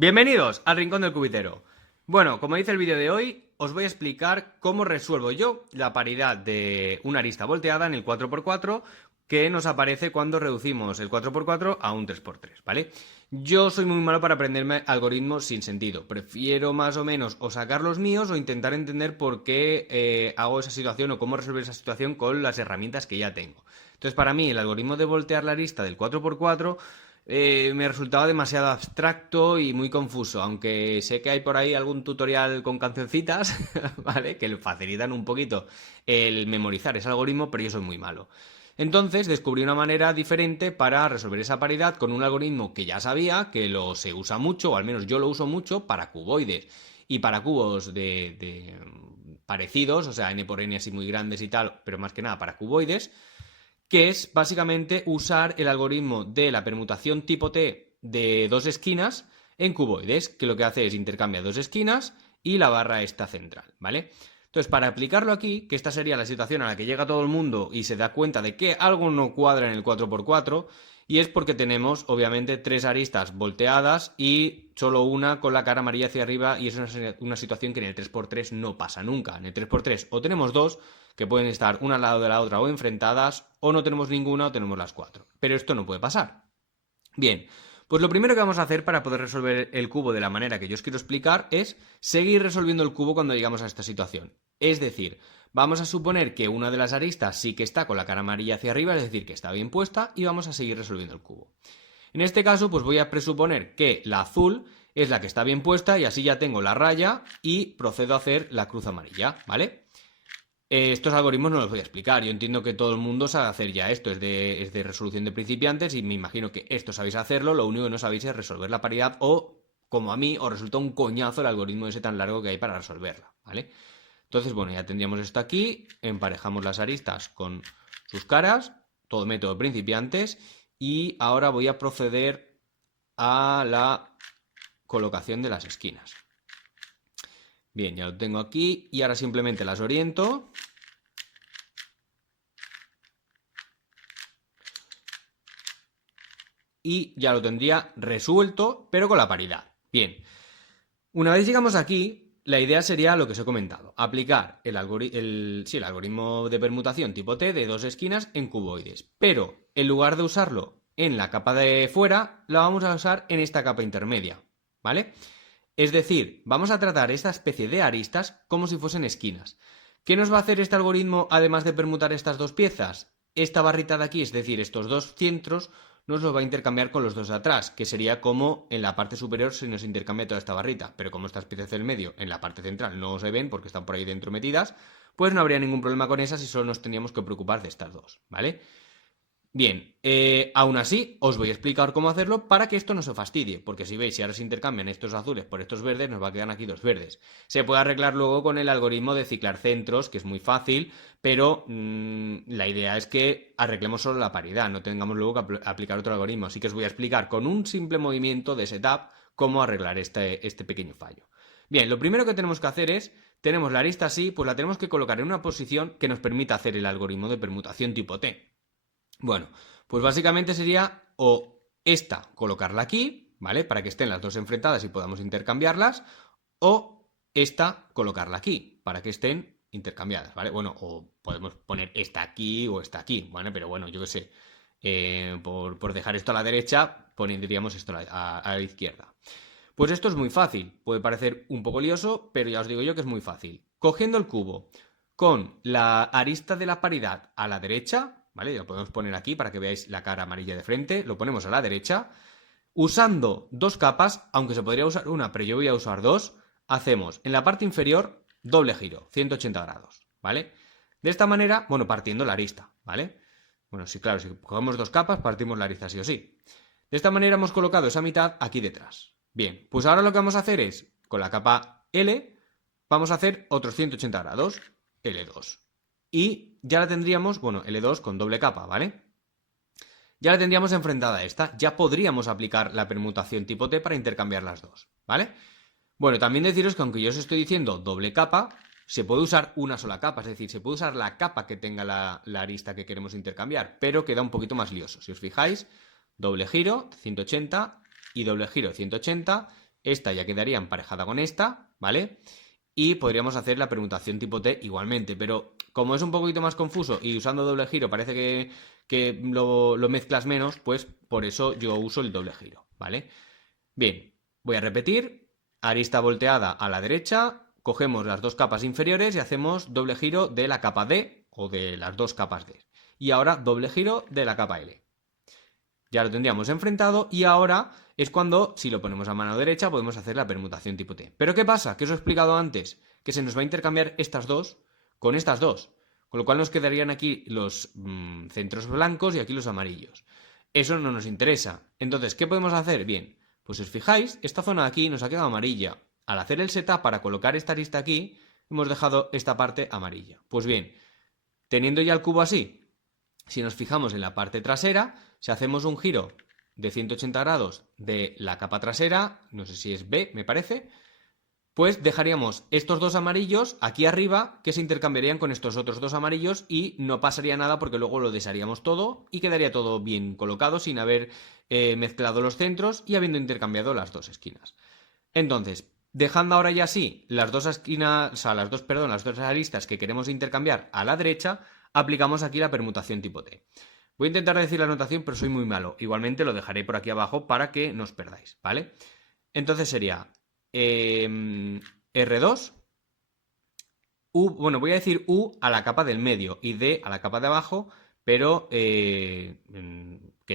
Bienvenidos al Rincón del Cubitero. Bueno, como dice el vídeo de hoy, os voy a explicar cómo resuelvo yo la paridad de una arista volteada en el 4x4 que nos aparece cuando reducimos el 4x4 a un 3x3, ¿vale? Yo soy muy malo para aprenderme algoritmos sin sentido. Prefiero más o menos o sacar los míos o intentar entender por qué hago esa situación o cómo resolver esa situación con las herramientas que ya tengo. Entonces, para mí, el algoritmo de voltear la arista del 4x4 me resultaba demasiado abstracto y muy confuso, aunque sé que hay por ahí algún tutorial con cancioncitas, ¿vale? Que le facilitan un poquito el memorizar ese algoritmo, pero yo soy muy malo. Entonces descubrí una manera diferente para resolver esa paridad con un algoritmo que ya sabía, que se usa mucho, o al menos yo lo uso mucho, para cuboides y para cubos de parecidos, o sea, n por n así muy grandes y tal, pero más que nada para cuboides, que es básicamente usar el algoritmo de la permutación tipo T de dos esquinas en cuboides, que lo que hace es intercambia dos esquinas y la barra esta central, ¿vale? Entonces, para aplicarlo aquí, que esta sería la situación a la que llega todo el mundo y se da cuenta de que algo no cuadra en el 4x4, y es porque tenemos, obviamente, tres aristas volteadas y solo una con la cara amarilla hacia arriba, y es una situación que en el 3x3 no pasa nunca. En el 3x3 o tenemos dos, que pueden estar una al lado de la otra o enfrentadas, o no tenemos ninguna o tenemos las cuatro. Pero esto no puede pasar. Bien, pues lo primero que vamos a hacer para poder resolver el cubo de la manera que yo os quiero explicar es seguir resolviendo el cubo cuando llegamos a esta situación. Es decir, vamos a suponer que una de las aristas sí que está con la cara amarilla hacia arriba, es decir, que está bien puesta, y vamos a seguir resolviendo el cubo. En este caso, pues voy a presuponer que la azul es la que está bien puesta y así ya tengo la raya y procedo a hacer la cruz amarilla, ¿vale? Estos algoritmos no los voy a explicar. Yo entiendo que todo el mundo sabe hacer ya esto. Es de resolución de principiantes y me imagino que esto sabéis hacerlo. Lo único que no sabéis es resolver la paridad o, como a mí, os resulta un coñazo el algoritmo ese tan largo que hay para resolverla, ¿vale? Entonces, bueno, ya tendríamos esto aquí. Emparejamos las aristas con sus caras. Todo método de principiantes. Y ahora voy a proceder a la colocación de las esquinas. Bien, ya lo tengo aquí y ahora simplemente las oriento. Y ya lo tendría resuelto, pero con la paridad. Bien, una vez llegamos aquí, la idea sería lo que os he comentado. Aplicar el algoritmo de permutación tipo T de dos esquinas en cuboides. Pero en lugar de usarlo en la capa de fuera, la vamos a usar en esta capa intermedia, ¿vale? Es decir, vamos a tratar esta especie de aristas como si fuesen esquinas. ¿Qué nos va a hacer este algoritmo además de permutar estas dos piezas? Esta barrita de aquí, es decir, estos dos centros, nos los va a intercambiar con los dos de atrás, que sería como en la parte superior se nos intercambia toda esta barrita, pero como estas piezas del medio en la parte central no se ven porque están por ahí dentro metidas, pues no habría ningún problema con esas y solo nos teníamos que preocupar de estas dos, ¿vale? Bien, aún así os voy a explicar cómo hacerlo para que esto no se fastidie, porque si veis, si ahora se intercambian estos azules por estos verdes, nos va a quedar aquí dos verdes. Se puede arreglar luego con el algoritmo de ciclar centros, que es muy fácil, pero la idea es que arreglemos solo la paridad, no tengamos luego que aplicar otro algoritmo. Así que os voy a explicar con un simple movimiento de setup cómo arreglar este pequeño fallo. Bien, lo primero que tenemos que hacer es, tenemos la arista así, pues la tenemos que colocar en una posición que nos permita hacer el algoritmo de permutación tipo T. Bueno, pues básicamente sería o esta colocarla aquí, ¿vale? Para que estén las dos enfrentadas y podamos intercambiarlas, o esta colocarla aquí, para que estén intercambiadas, ¿vale? Bueno, o podemos poner esta aquí o esta aquí, ¿vale? Pero bueno, yo qué sé, por dejar esto a la derecha, pondríamos esto a la izquierda. Pues esto es muy fácil, puede parecer un poco lioso, pero ya os digo yo que es muy fácil. Cogiendo el cubo con la arista de la paridad a la derecha, ¿vale? Lo podemos poner aquí para que veáis la cara amarilla de frente, lo ponemos a la derecha. Usando dos capas, aunque se podría usar una, pero yo voy a usar dos, hacemos en la parte inferior doble giro, 180 grados, ¿vale? De esta manera, bueno, partiendo la arista, ¿vale? Bueno, sí, claro, si cogemos dos capas, partimos la arista sí o sí. De esta manera hemos colocado esa mitad aquí detrás. Bien, pues ahora lo que vamos a hacer es, con la capa L, vamos a hacer otros 180 grados, L2. Y ya la tendríamos, bueno, L2 con doble capa, ¿vale? Ya la tendríamos enfrentada a esta. Ya podríamos aplicar la permutación tipo T para intercambiar las dos, ¿vale? Bueno, también deciros que aunque yo os estoy diciendo doble capa, se puede usar una sola capa, es decir, se puede usar la capa que tenga la arista que queremos intercambiar, pero queda un poquito más lioso. Si os fijáis, doble giro, 180 y doble giro, 180, esta ya quedaría emparejada con esta, ¿vale? Y podríamos hacer la permutación tipo T igualmente, pero como es un poquito más confuso y usando doble giro parece que lo mezclas menos, pues por eso yo uso el doble giro, ¿vale? Bien, voy a repetir, arista volteada a la derecha, cogemos las dos capas inferiores y hacemos doble giro de la capa D o de las dos capas D. Y ahora doble giro de la capa L. Ya lo tendríamos enfrentado y ahora es cuando, si lo ponemos a mano derecha, podemos hacer la permutación tipo T. ¿Pero qué pasa? Que os he explicado antes, que se nos va a intercambiar estas dos con estas dos. Con lo cual nos quedarían aquí los centros blancos y aquí los amarillos. Eso no nos interesa. Entonces, ¿qué podemos hacer? Bien, pues si os fijáis, esta zona de aquí nos ha quedado amarilla. Al hacer el setup para colocar esta arista aquí, hemos dejado esta parte amarilla. Pues bien, teniendo ya el cubo así, si nos fijamos en la parte trasera, si hacemos un giro de 180 grados de la capa trasera, no sé si es B, me parece, pues dejaríamos estos dos amarillos aquí arriba que se intercambiarían con estos otros dos amarillos y no pasaría nada porque luego lo desharíamos todo y quedaría todo bien colocado sin haber mezclado los centros y habiendo intercambiado las dos esquinas. Entonces, dejando ahora ya así las dos esquinas, o sea, las dos aristas que queremos intercambiar a la derecha, aplicamos aquí la permutación tipo T. Voy a intentar decir la notación, pero soy muy malo. Igualmente lo dejaré por aquí abajo para que no os perdáis, ¿vale? Entonces sería R2, U, bueno, voy a decir U a la capa del medio y D a la capa de abajo, pero que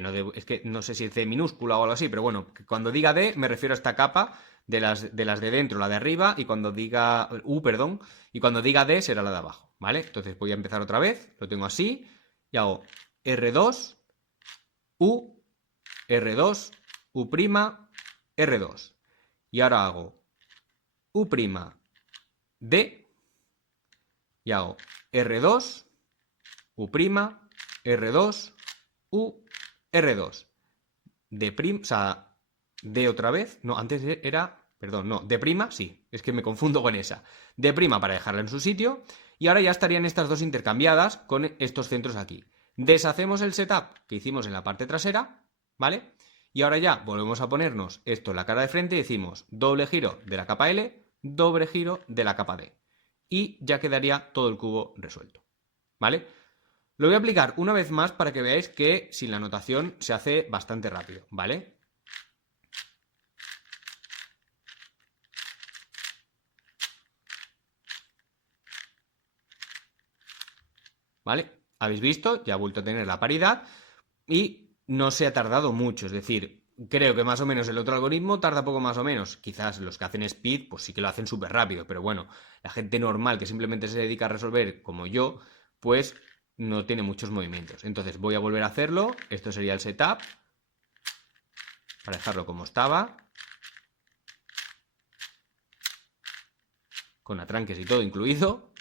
no es que no sé si es D minúscula o algo así, pero bueno, cuando diga D me refiero a esta capa de las de dentro, la de arriba, y cuando diga U, perdón, y cuando diga D será la de abajo, ¿vale? Entonces voy a empezar otra vez, lo tengo así, y hago R2, U, R2, U', R2. Y ahora hago U', D, y hago R2, U', R2, U, R2. D', o sea, D otra vez. No, antes era, perdón, no, D', sí, es que me confundo con esa. D' para dejarla en su sitio. Y ahora ya estarían estas dos intercambiadas con estos centros aquí. Deshacemos el setup que hicimos en la parte trasera, ¿vale? Y ahora ya volvemos a ponernos esto en la cara de frente y decimos doble giro de la capa L, doble giro de la capa D. Y ya quedaría todo el cubo resuelto, ¿vale? Lo voy a aplicar una vez más para que veáis que sin la notación se hace bastante rápido, ¿vale? ¿Vale? Habéis visto, ya ha vuelto a tener la paridad y no se ha tardado mucho, es decir, creo que más o menos el otro algoritmo tarda poco más o menos. Quizás los que hacen speed, pues sí que lo hacen súper rápido, pero bueno, la gente normal que simplemente se dedica a resolver como yo, pues no tiene muchos movimientos. Entonces voy a volver a hacerlo, esto sería el setup, para dejarlo como estaba, con atranques y todo incluido,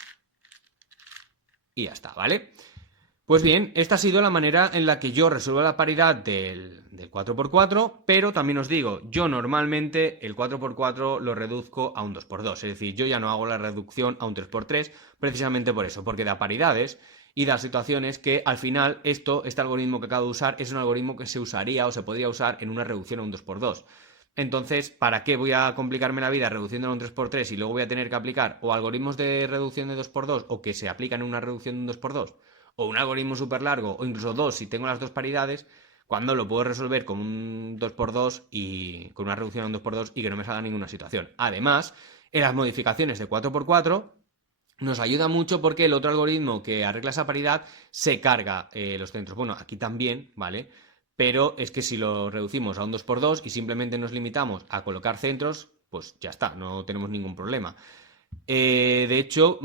y ya está, ¿vale? Pues bien, esta ha sido la manera en la que yo resuelvo la paridad del 4x4, pero también os digo, yo normalmente el 4x4 lo reduzco a un 2x2, es decir, yo ya no hago la reducción a un 3x3, precisamente por eso, porque da paridades y da situaciones que al final este algoritmo que acabo de usar es un algoritmo que se usaría o se podría usar en una reducción a un 2x2. Entonces, ¿para qué voy a complicarme la vida reduciéndolo a un 3x3 y luego voy a tener que aplicar o algoritmos de reducción de 2x2 o que se aplican en una reducción de un 2x2? O un algoritmo súper largo, o incluso dos si tengo las dos paridades, cuando lo puedo resolver con un 2x2 y con una reducción a un 2x2 y que no me salga ninguna situación. Además, en las modificaciones de 4x4 nos ayuda mucho porque el otro algoritmo que arregla esa paridad se carga los centros. Bueno, aquí también, ¿vale? Pero es que si lo reducimos a un 2x2 y simplemente nos limitamos a colocar centros, pues ya está, no tenemos ningún problema. De hecho,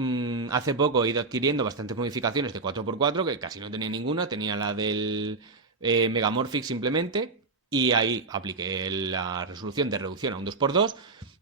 hace poco he ido adquiriendo bastantes modificaciones de 4x4, que casi no tenía ninguna, tenía la del Megamorphic simplemente, y ahí apliqué la resolución de reducción a un 2x2,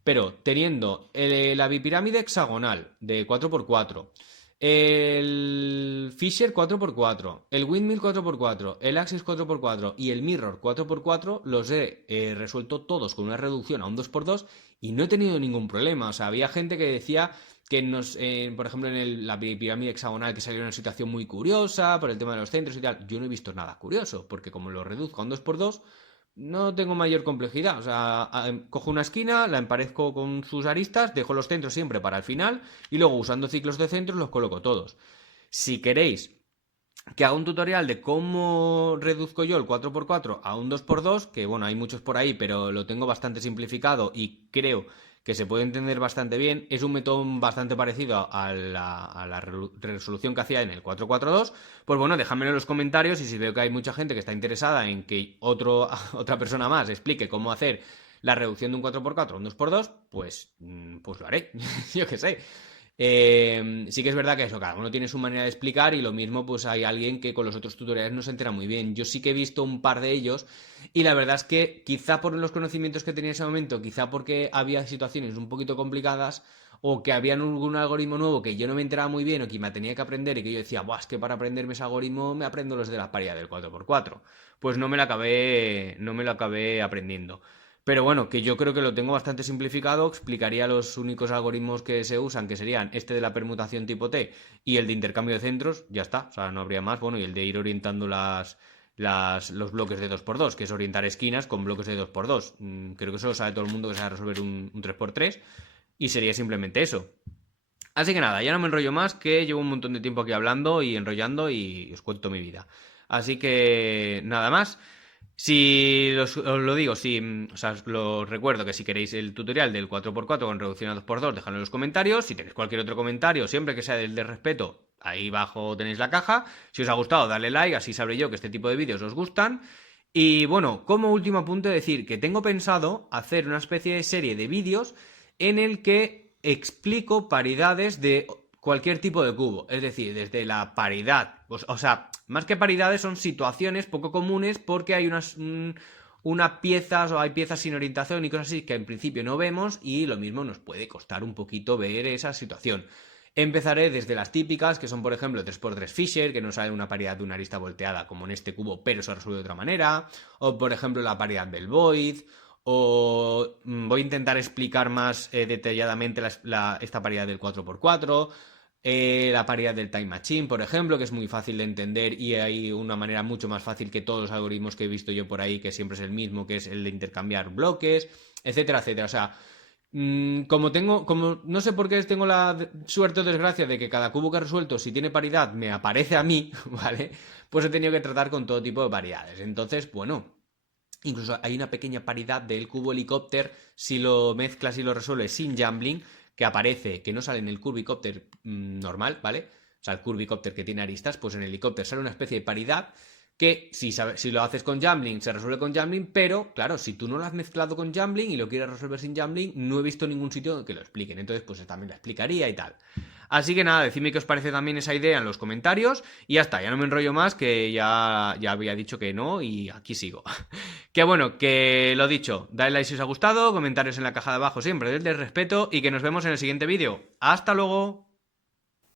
pero teniendo la bipirámide hexagonal de 4x4, el Fisher 4x4, el Windmill 4x4, el Axis 4x4 y el Mirror 4x4 los he resuelto todos con una reducción a un 2x2 y no he tenido ningún problema. O sea, había gente que decía que por ejemplo en la pirámide hexagonal que salió una situación muy curiosa por el tema de los centros y tal. Yo no he visto nada curioso porque como lo reduzco a un 2x2, no tengo mayor complejidad. O sea, cojo una esquina, la emparezco con sus aristas, dejo los centros siempre para el final y luego usando ciclos de centros los coloco todos. Si queréis que haga un tutorial de cómo reduzco yo el 4x4 a un 2x2, que bueno, hay muchos por ahí, pero lo tengo bastante simplificado y creo que se puede entender bastante bien. Es un método bastante parecido a la resolución que hacía en el 442. Pues bueno, déjamelo en los comentarios y si veo que hay mucha gente que está interesada en que otra persona más explique cómo hacer la reducción de un 4x4 a un 2x2, pues lo haré. Yo qué sé. Sí que es verdad que eso, cada uno tiene su manera de explicar y lo mismo pues hay alguien que con los otros tutoriales no se entera muy bien. Yo sí que he visto un par de ellos y la verdad es que quizá por los conocimientos que tenía en ese momento, quizá porque había situaciones un poquito complicadas o que había algún algoritmo nuevo que yo no me enteraba muy bien o que me tenía que aprender y que yo decía, buah, es que para aprenderme ese algoritmo me aprendo los de la paridad del 4x4. Pues no me lo acabé aprendiendo. Pero bueno, que yo creo que lo tengo bastante simplificado. Explicaría los únicos algoritmos que se usan, que serían este de la permutación tipo T y el de intercambio de centros. Ya está, o sea, no habría más. Bueno, y el de ir orientando los bloques de 2x2, que es orientar esquinas con bloques de 2x2. Creo que eso lo sabe todo el mundo que sabe resolver un 3x3. Y sería simplemente eso. Así que nada, ya no me enrollo más, que llevo un montón de tiempo aquí hablando y enrollando y os cuento mi vida. Así que nada más. Si os lo digo, o sea, os lo recuerdo que si queréis el tutorial del 4x4 con reducción a 2x2, dejadlo en los comentarios. Si tenéis cualquier otro comentario, siempre que sea del de respeto, ahí abajo tenéis la caja. Si os ha gustado, dale like, así sabré yo que este tipo de vídeos os gustan. Y bueno, como último apunte, decir que tengo pensado hacer una especie de serie de vídeos en el que explico paridades de cualquier tipo de cubo. Es decir, desde la paridad, pues, o sea, más que paridades son situaciones poco comunes porque hay unas piezas o hay piezas sin orientación y cosas así que en principio no vemos y lo mismo nos puede costar un poquito ver esa situación. Empezaré desde las típicas, que son por ejemplo 3x3 Fisher, que nos sale una paridad de una arista volteada como en este cubo, pero se resuelve de otra manera. O por ejemplo la paridad del void. O voy a intentar explicar más detalladamente esta paridad del 4x4. La paridad del Time Machine, por ejemplo, que es muy fácil de entender y hay una manera mucho más fácil que todos los algoritmos que he visto yo por ahí, que siempre es el mismo, que es el de intercambiar bloques, etcétera, etcétera. O sea, como no sé por qué tengo la suerte o desgracia de que cada cubo que he resuelto, si tiene paridad, me aparece a mí, ¿vale? Pues he tenido que tratar con todo tipo de paridades. Entonces, bueno, incluso hay una pequeña paridad del cubo helicóptero si lo mezclas y lo resuelves sin jumbling, que aparece, que no sale en el curvicóptero normal, ¿vale? O sea, el curvicóptero que tiene aristas, pues en el helicóptero sale una especie de paridad que si lo haces con jumbling se resuelve con jumbling, pero claro, si tú no lo has mezclado con jumbling y lo quieres resolver sin jumbling, no he visto ningún sitio que lo expliquen, entonces pues también lo explicaría y tal. Así que nada, decidme qué os parece también esa idea en los comentarios y ya está, ya no me enrollo más, que ya había dicho que no y aquí sigo. Que bueno, que lo dicho, dale like si os ha gustado, comentarios en la caja de abajo siempre desde el respeto y que nos vemos en el siguiente vídeo. ¡Hasta luego!